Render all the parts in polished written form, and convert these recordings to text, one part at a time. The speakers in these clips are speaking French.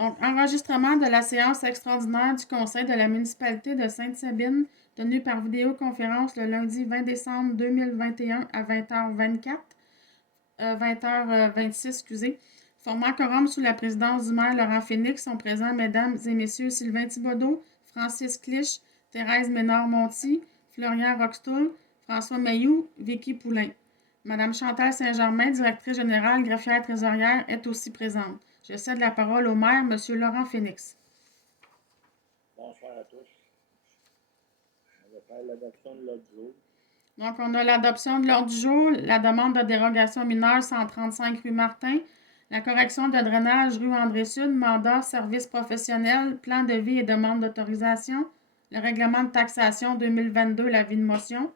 Donc, enregistrement de la séance extraordinaire du Conseil de la municipalité de Sainte-Sabine, tenue par vidéoconférence le lundi 20 décembre 2021 à 20h24, 20h26, excusez. Formant quorum sous la présidence du maire Laurent Phénix sont présents mesdames et messieurs Sylvain Thibodeau, Francis Clich, Thérèse Ménard-Monti, Florian Roxtoul, François Mailloux, Vicky Poulain. Madame Chantal Saint-Germain, directrice générale, greffière trésorière, est aussi présente. Je cède la parole au maire, M. Laurent Phénix. Bonsoir à tous. On va faire l'adoption de l'ordre du jour. Donc, on a l'adoption de l'ordre du jour, la demande de dérogation mineure 135 rue Martin, la correction de drainage rue André-Sud, mandat, service professionnel, plan de vie et demande d'autorisation, le règlement de taxation 2022, l'avis de motion,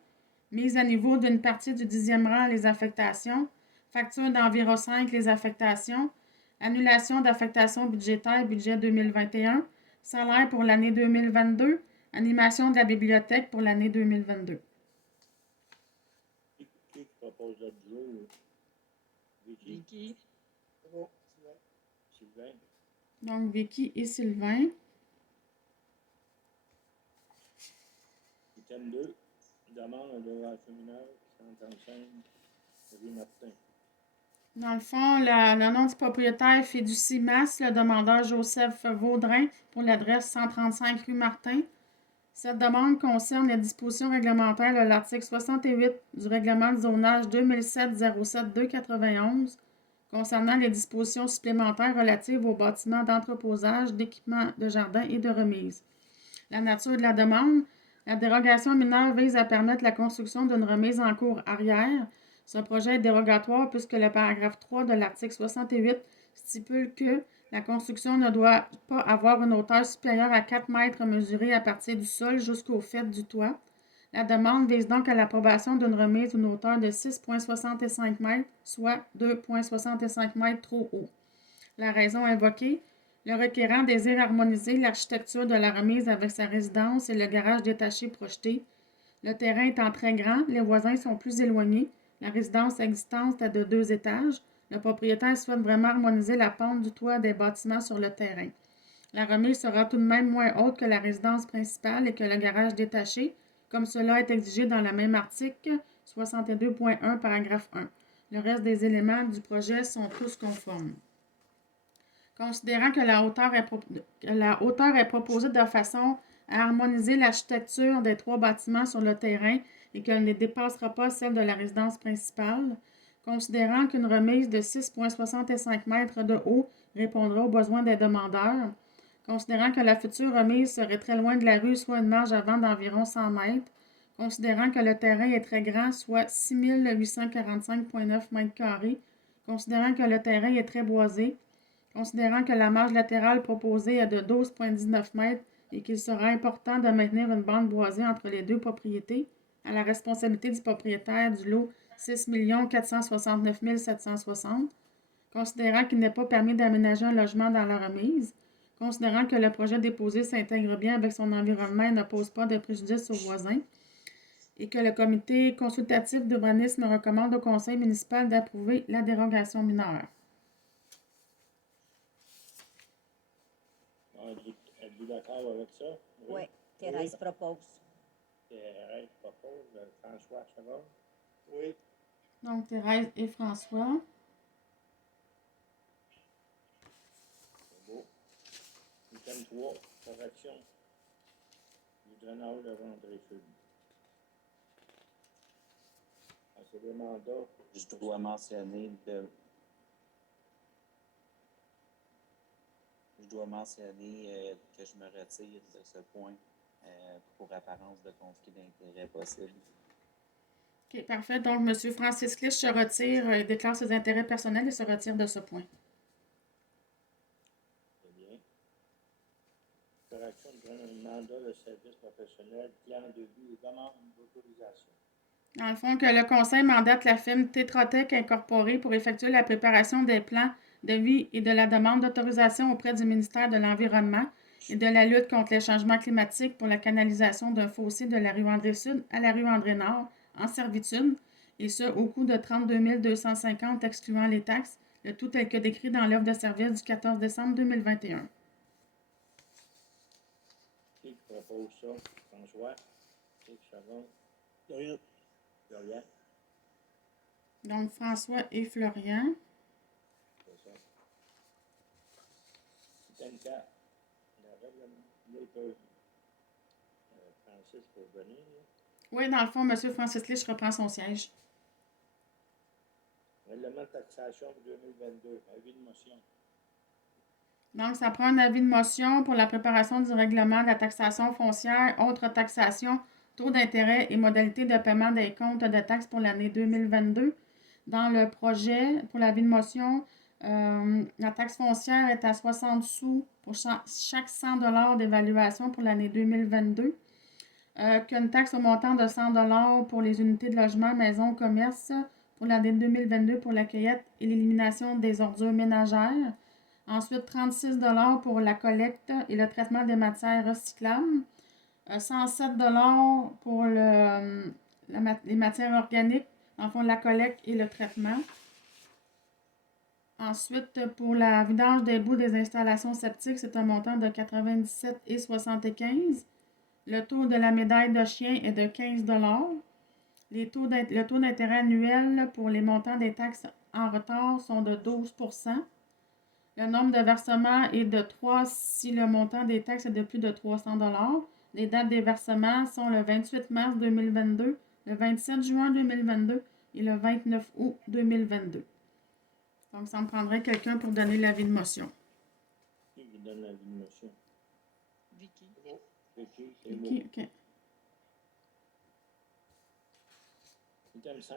mise à niveau d'une partie du 10e rang, les affectations, facture d'Environ 5, les affectations, annulation d'affectation budgétaire, budget 2021, salaire pour l'année 2022, animation de la bibliothèque pour l'année 2022. Qui propose l'ordre du jour? Vicky. Bon, Sylvain. Donc, Vicky et Sylvain. Item 2. Demande de dérogation mineure 135 rue Martin. Dans le fond, le nom du propriétaire fait du CIMAS, le demandeur Joseph Vaudrin, pour l'adresse 135 rue Martin. Cette demande concerne les dispositions réglementaires de l'article 68 du règlement de zonage 2007-07-291 concernant les dispositions supplémentaires relatives aux bâtiments d'entreposage, d'équipements de jardin et de remise. La nature de la demande. La dérogation mineure vise à permettre la construction d'une remise en cour arrière. Ce projet est dérogatoire puisque le paragraphe 3 de l'article 68 stipule que la construction ne doit pas avoir une hauteur supérieure à 4 mètres mesurés à partir du sol jusqu'au fait du toit. La demande vise donc à l'approbation d'une remise d'une hauteur de 6,65 mètres, soit 2,65 mètres trop haut. La raison invoquée, le requérant désire harmoniser l'architecture de la remise avec sa résidence et le garage détaché projeté. Le terrain étant très grand, les voisins sont plus éloignés. La résidence existante est de 2 étages. Le propriétaire souhaite vraiment harmoniser la pente du toit des bâtiments sur le terrain. La remise sera tout de même moins haute que la résidence principale et que le garage détaché, comme cela est exigé dans le même article 62.1, paragraphe 1. Le reste des éléments du projet sont tous conformes. Considérant que la hauteur est proposée de façon à harmoniser l'architecture des 3 bâtiments sur le terrain et qu'elle ne dépassera pas celle de la résidence principale, considérant qu'une remise de 6,65 mètres de haut répondra aux besoins des demandeurs, considérant que la future remise serait très loin de la rue, soit une marge avant d'environ 100 mètres, considérant que le terrain est très grand, soit 6 845,9 mètres carrés, considérant que le terrain est très boisé, considérant que la marge latérale proposée est de 12,19 mètres et qu'il sera important de maintenir une bande boisée entre les 2 propriétés, à la responsabilité du propriétaire du lot 6 469 760, considérant qu'il n'est pas permis d'aménager un logement dans la remise, considérant que le projet déposé s'intègre bien avec son environnement et ne pose pas de préjudice aux voisins, et que le comité consultatif d'urbanisme recommande au conseil municipal d'approuver la dérogation mineure. Êtes-vous d'accord avec ça? Oui, Thérèse propose. Thérèse propose. François, ça va? Oui. Donc, Thérèse et François. C'est beau. Item 3. Correction du drainage de André-Sud. C'est des mandats. Je dois mentionner que je me retire de ce point pour apparence de conflit d'intérêt possible. OK, parfait. Donc, M. Francis Clich se retire, déclare ses intérêts personnels et se retire de ce point. Très bien. Correction du mandat de service professionnel, plan de vie et demande d'autorisation. Dans le fond, que le conseil mandate la firme Tetra Tech Incorporée pour effectuer la préparation des plans de vie et de la demande d'autorisation auprès du ministère de l'Environnement et de la lutte contre les changements climatiques pour la canalisation d'un fossé de la rue André-Sud à la rue André-Nord en servitude, et ce, au coût de 32 250 excluant les taxes, le tout tel que décrit dans l'offre de service du 14 décembre 2021. Qui propose ça? François? Qui second? Florian. Florian? Donc, François et Florian. C'est ça. Item 4. Le règlement. Là, ils peuvent. Francis pour venir. Là. Oui, dans le fond, M. Francis Lich reprend son siège. Règlement de taxation pour 2022. Avis de motion. Donc, ça prend un avis de motion pour la préparation du règlement de la taxation foncière, autres taxations, taux d'intérêt et modalités de paiement des comptes de taxes pour l'année 2022. Dans le projet, pour l'avis de motion, la taxe foncière est à 60 sous pour chaque 100 $ d'évaluation pour l'année 2022. Qu'une taxe au montant de 100 $ pour les unités de logement, maisons, commerces pour l'année 2022 pour la cueillette et l'élimination des ordures ménagères. Ensuite, 36 $ pour la collecte et le traitement des matières recyclables. 107 $ pour les matières organiques, dans le fond, la collecte et le traitement. Ensuite, pour la vidange des boues des installations septiques, c'est un montant de 97,75 $. Le taux de la médaille de chien est de 15 $. Le taux d'intérêt annuel pour les montants des taxes en retard sont de 12 %. Le nombre de versements est de 3 si le montant des taxes est de plus de 300 $. Les dates des versements sont le 28 mars 2022, le 27 juin 2022 et le 29 août 2022. Donc, ça me prendrait quelqu'un pour donner l'avis de motion. Qui vous donne l'avis de motion? Vicky. Vicky, c'est beau. OK. Item 5.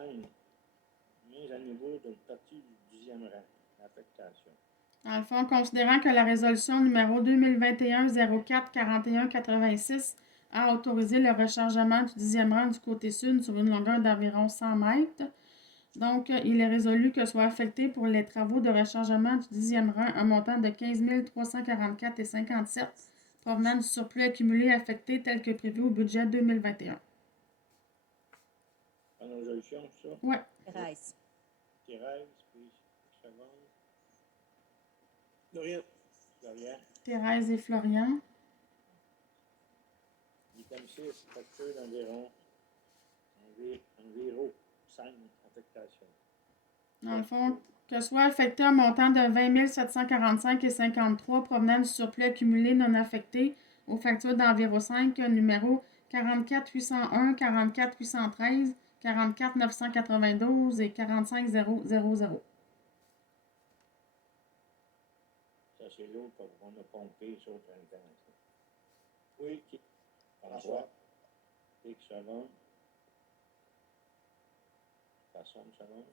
Mise à niveau d'une partie du 10e rang. Affectation. Dans le fond, considérant que la résolution numéro 2021-04-41-86 a autorisé le rechargement du 10e rang du côté sud sur une longueur d'environ 100 mètres, donc il est résolu que soit affecté pour les travaux de rechargement du 10e rang un montant de 15 344,57 $ provenant du surplus accumulé affecté tel que prévu au budget 2021. En résolution, ça? Oui. Thérèse. Thérèse, puis second. Florian. Florian. Thérèse et Florian. Item 6. Facture d'environ 5 affectations. Dans le fond, que soit affecté un montant de 20 745,53 $ provenant du surplus accumulé non affecté aux factures d'Enviro 5, numéro 44 801, 44 813, 44 992 et 45 000. Ça, c'est l'autre qu'on a pompé sur le printemps. Oui. François. Qui second. Façon second.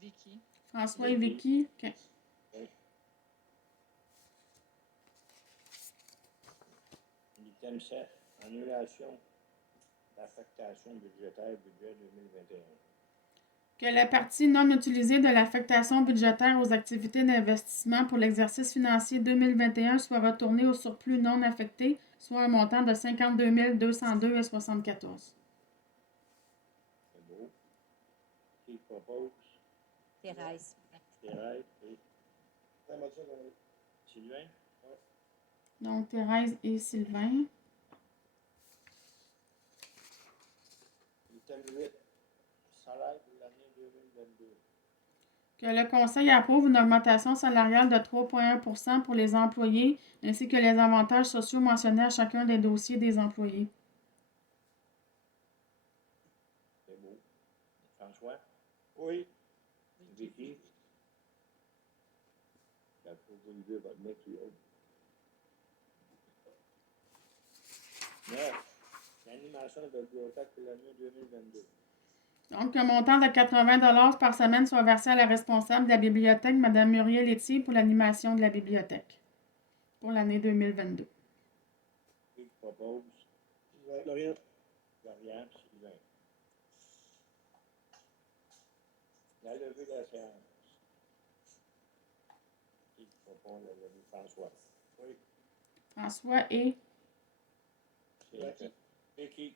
Vicky. François et Vicky. OK. Item 7. Annulation d'affectation budgétaire budget 2021. Que la partie non utilisée de l'affectation budgétaire aux activités d'investissement pour l'exercice financier 2021 soit retournée au surplus non affecté, soit un montant de 52 202,74 $. C'est beau. Qui propose? Thérèse. Thérèse et Sylvain? Donc, Thérèse et Sylvain. Item 8. Salaire pour l'année 2022. Que le Conseil approuve une augmentation salariale de 3,1 % pour les employés, ainsi que les avantages sociaux mentionnés à chacun des dossiers des employés. C'est beau. François? Oui. Vicky? Il faut vous le dire, votre mec qui est haut. 9. L'animation de la bibliothèque pour l'année 2022. Donc, un montant de 80 $ par semaine soit versé à la responsable de la bibliothèque, Mme Muriel Etier, pour l'animation de la bibliothèque pour l'année 2022. Qui propose? Florian. Florian, Sylvain. La levée de la séance. Qui propose la levée? François. Oui. François et C'est qui?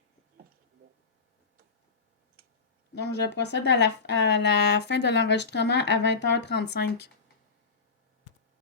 donc je procède à la fin de l'enregistrement à 20h35.